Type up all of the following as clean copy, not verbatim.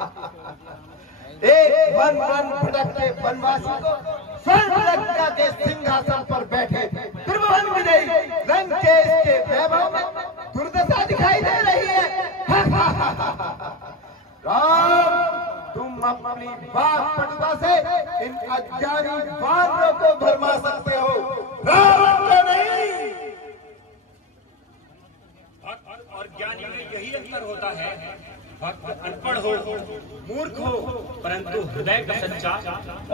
एक one one भटकते वनवासी को स्वर्ण लंका के सिंहासन पर बैठे त्रिभुवन विजयी लंकेश के वैभव में दुर्दशा दिखाई दे रही है। राम, तुम अपनी बात पटुता से इन अज्ञानी वानरों को भरमा सकते हो, रावण को नहीं। भक्त और ज्ञानी में यही अंतर होता है। भक्त अनपढ़ हो, मूर्ख हो, परंतु हृदय का सच्चा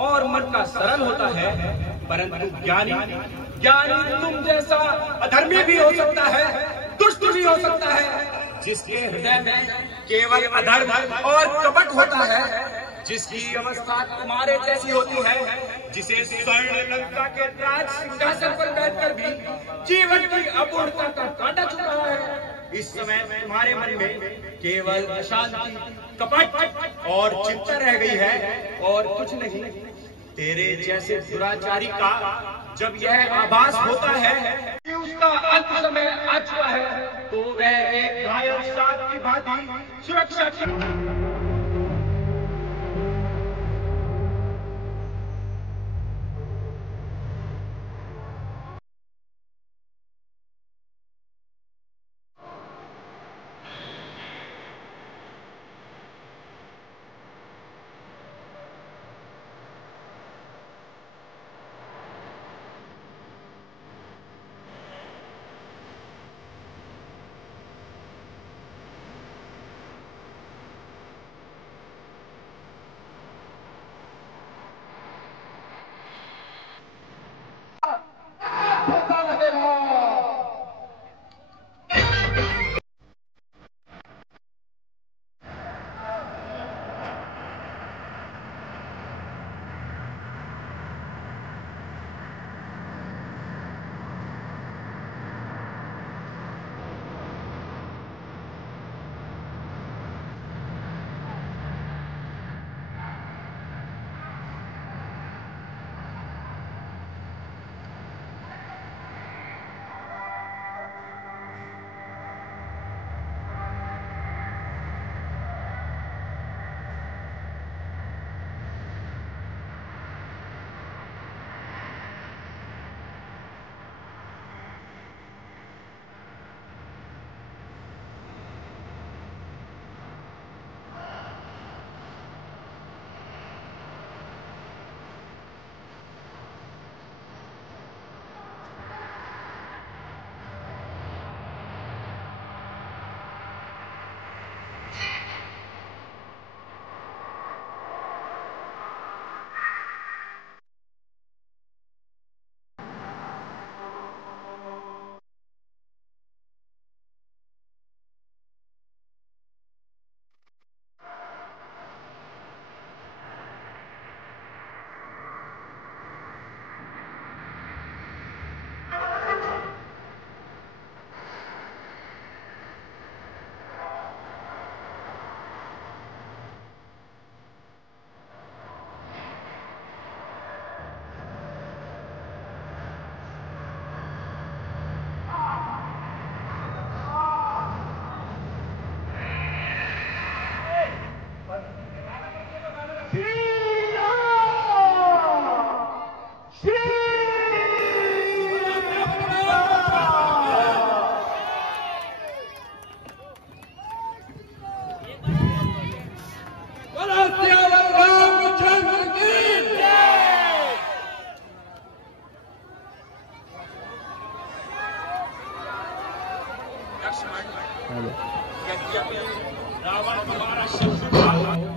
और मन का सरल होता है। परंतु ज्ञानी तुम जैसा अधर्मी भी हो सकता है, दुष्ट भी हो सकता है। जिसके हृदय में केवल अधर्म और कपट होता है, जिसकी अवस्था तुम्हारे जैसी होती है, जिसे स्वर्ण लंका के राज सिंहासन पर बैठकर भी जीवन की अपूर्णता का कांटा चुका है। इस समय तुम्हारे मन में केवल अशांति, कपट और चिंता रह गई है और कुछ नहीं। तेरे जैसे दुराचारी का जब यह आभास होता है कि उसका अंत समय आ चुका है, तो वह एक घायल सांप की भांति सुरक्षा की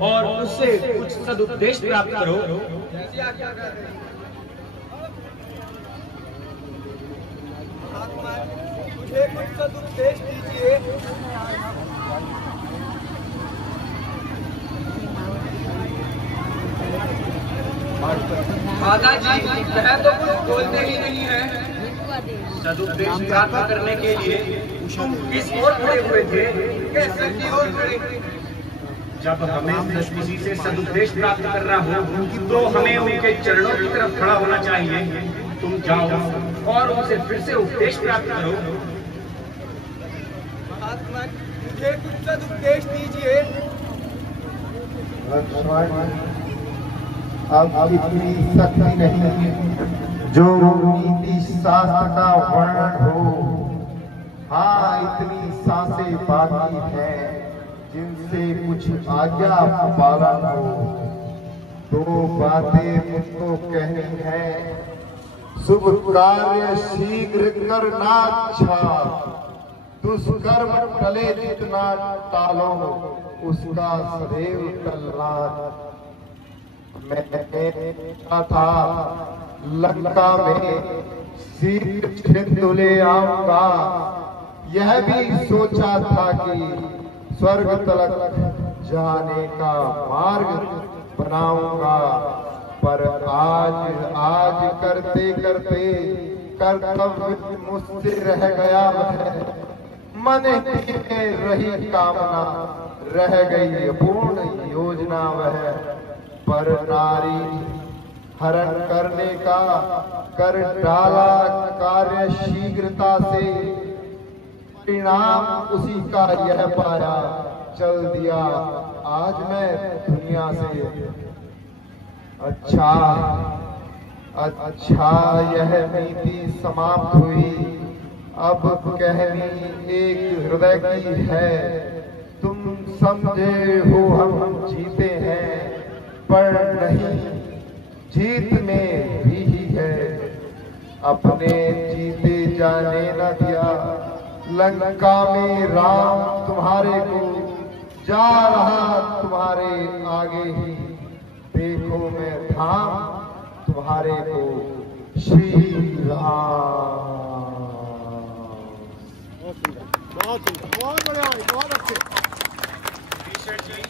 और उससे कुछ सदुपदेश प्राप्त करो। मुझे कुछ सदुपदेश दीजिए। दादाजी, वह तो कुछ बोलते ही नहीं है। सदुपदेश प्राप्त करने के लिए तुम किस ओर खड़े हुए थे? कैसे की ओर खड़े? जब हमें किसी से सदुपदेश प्राप्त करना हो तो हमें उनके चरणों की तरफ खड़ा होना चाहिए। तुम जाओ और उनसे फिर से उपदेश प्राप्त करो। महात्मा, मुझे कुछ सदुपदेश दीजिए। अब इतनी शक्ति नहीं जो नीति शास्त्र का वर्णन हो। हाँ, इतनी सांसें बाकी है जिनसे कुछ आज्ञा पालन हो। दो बातें मुझको कहनी है, शुभ कार्य शीघ्र करना अच्छा, दुष्कर्म टले जितना टालो उसका सदैव टलना। मैंने कहा था लंका में शीघ्र छिंद ले आऊंगा, यह भी सोचा था कि स्वर्ग तलक जाने का मार्ग बनाऊंगा, पर आज करते करते कर्तव्य मुझसे रह गया है। मन में रही कामना रह गई पूर्ण योजना वह, पर नारी हरण करने का कर डाला कार्य शीघ्रता से, परिणाम उसी का यह पाया, चल दिया आज मैं दुनिया से। अच्छा यह नीति समाप्त हुई, अब कहनी एक हृदय की है। तुम समझे हो हम जीते हैं, पर नहीं जीत में भी ही है। अपने जीते जाने न दिया, लंका में राम तुम्हारे को, जा रहा तुम्हारे आगे ही, देखो मैं धाम तुम्हारे को श्री राम। बहुत बढ़िया, बहुत अच्छे। जी